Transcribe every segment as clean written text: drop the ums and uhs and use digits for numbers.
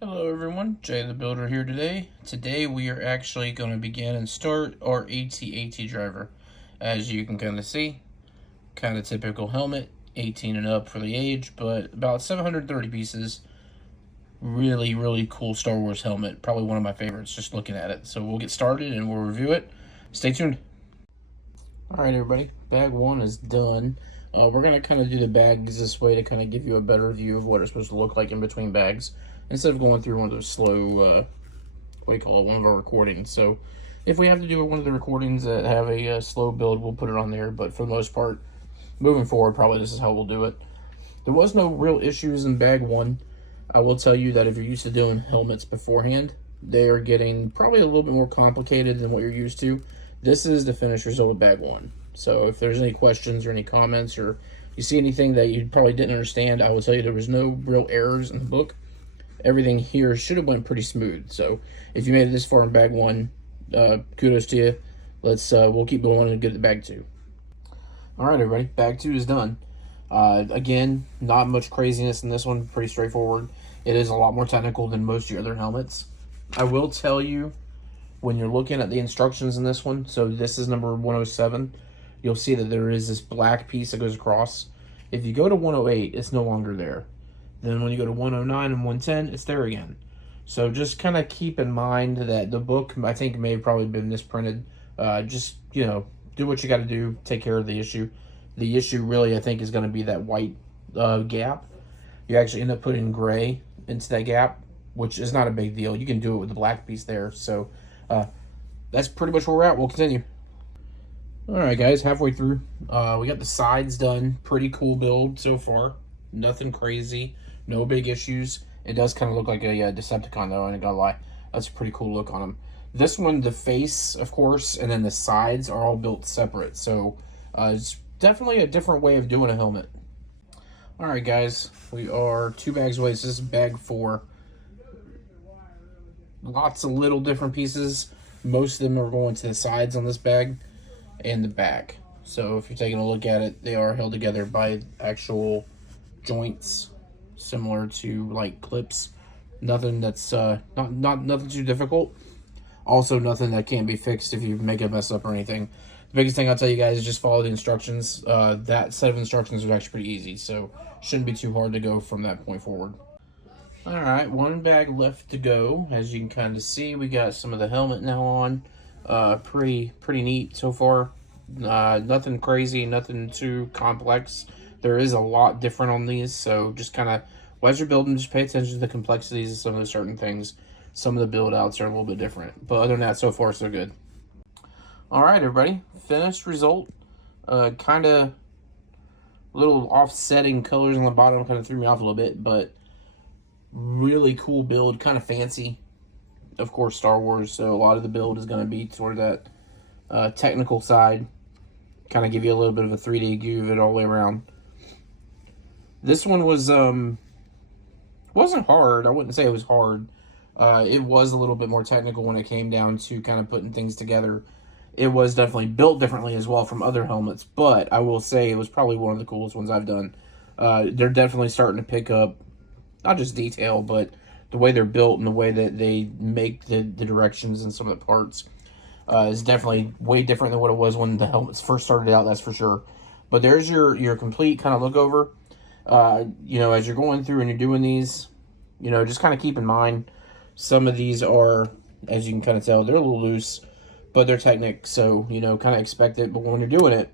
Hello everyone, Jay the Builder here today. Today we are actually going to begin and start our AT-AT driver. As you can kind of see, kind of typical helmet, 18 and up for the age, but about 730 pieces. Really, really cool Star Wars helmet. Probably one of my favorites just looking at it. So we'll get started and we'll review it. Stay tuned. Alright everybody, bag one is done. We're going to kind of do the bags this way to kind of give you a better view of what it's supposed to look like in between bags, instead of going through one of those slow, what do you call it, one of our recordings. So if we have to do one of the recordings that have a slow build, we'll put it on there. But for the most part, moving forward, probably this is how we'll do it. There was no real issues in bag one. I will tell you that if you're used to doing helmets beforehand, they are getting probably a little bit more complicated than what you're used to. This is the finished result of bag one. So if there's any questions or any comments, or you see anything that you probably didn't understand, I will tell you there was no real errors in the book. Everything here should have went pretty smooth. So if you made it this far in bag one, kudos to you. We'll keep going and get to bag two. All right, everybody, bag two is done. Again, not much craziness in this one. Pretty straightforward. It is a lot more technical than most of your other helmets. I will tell you, when you're looking at the instructions in this one, so this is number 107, you'll see that there is this black piece that goes across. If you go to 108, it's no longer there. Then when you go to 109 and 110, it's there again. So just kind of keep in mind that the book, I think, may have probably been misprinted. Just, do what you got to do, take care of the issue. The issue really, I think, is going to be that white gap. You actually end up putting gray into that gap, which is not a big deal. You can do it with the black piece there. So that's pretty much where we're at. We'll continue. Alright guys, halfway through. We got the sides done. Pretty cool build so far. Nothing crazy. No big issues. It does kind of look like a Decepticon though, I ain't gonna lie. That's a pretty cool look on him. This one, the face, of course, and then the sides are all built separate. So it's definitely a different way of doing a helmet. Alright guys, we are 2 bags away. This is bag 4. Lots of little different pieces. Most of them are going to the sides on this bag and the back. So if you're taking a look at it, they are held together by actual joints, similar to like clips. Nothing that's nothing too difficult. Also, nothing that can't be fixed if you make a mess up or anything. The biggest thing I'll tell you guys is just follow the instructions. That set of instructions was actually pretty easy, so shouldn't be too hard to go from that point forward. Alright, 1 bag left to go. As you can kind of see, we got some of the helmet now on. Pretty neat so far. Nothing crazy, nothing too complex. There is a lot different on these, so just kind of, as you're building, just pay attention to the complexities of some of the certain things. Some of the build outs are a little bit different, but other than that, so far so good. Alright everybody, finished result. Kind of little offsetting colors on the bottom kind of threw me off a little bit, but really cool build, kind of fancy. Of course, Star Wars, so a lot of the build is going to be sort of that technical side. Kind of give you a little bit of a 3D view of it all the way around. This one was wasn't hard. I wouldn't say it was hard. It was a little bit more technical when it came down to kind of putting things together. It was definitely built differently as well from other helmets, but I will say it was probably one of the coolest ones I've done. They're definitely starting to pick up not just detail, but the way they're built and the way that they make the directions and some of the parts is definitely way different than what it was when the helmets first started out, that's for sure. But there's your complete kind of look over. As you're going through and you're doing these, just kind of keep in mind some of these are, as you can kind of tell, they're a little loose, but they're Technic, so, kind of expect it. But when you're doing it,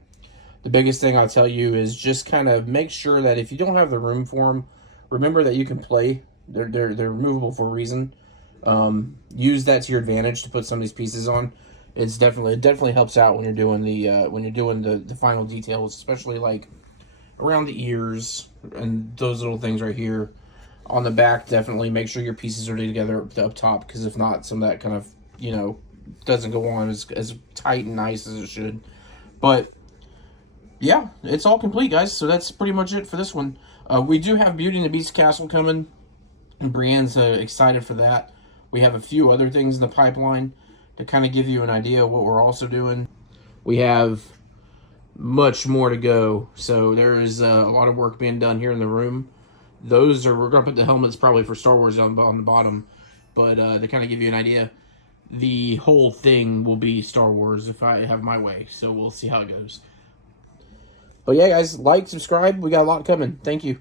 the biggest thing I'll tell you is just kind of make sure that if you don't have the room for them, remember that you can play. They're removable for a reason. Use that to your advantage to put some of these pieces on. It definitely helps out when you're doing the final details, especially like around the ears and those little things right here. On the back, definitely make sure your pieces are together up top, because if not, some of that kind of doesn't go on as tight and nice as it should. But yeah, it's all complete, guys. So that's pretty much it for this one. We do have Beauty and the Beast Castle coming, and Brienne's excited for that. We have a few other things in the pipeline to kind of give you an idea of what we're also doing. We have much more to go, so there is a lot of work being done here in the room Those are, we're going to put the helmets probably for Star Wars on the bottom. But to kind of give you an idea, the whole thing will be Star Wars if I have my way. So we'll see how it goes. But yeah, guys, like, subscribe. We got a lot coming. Thank you.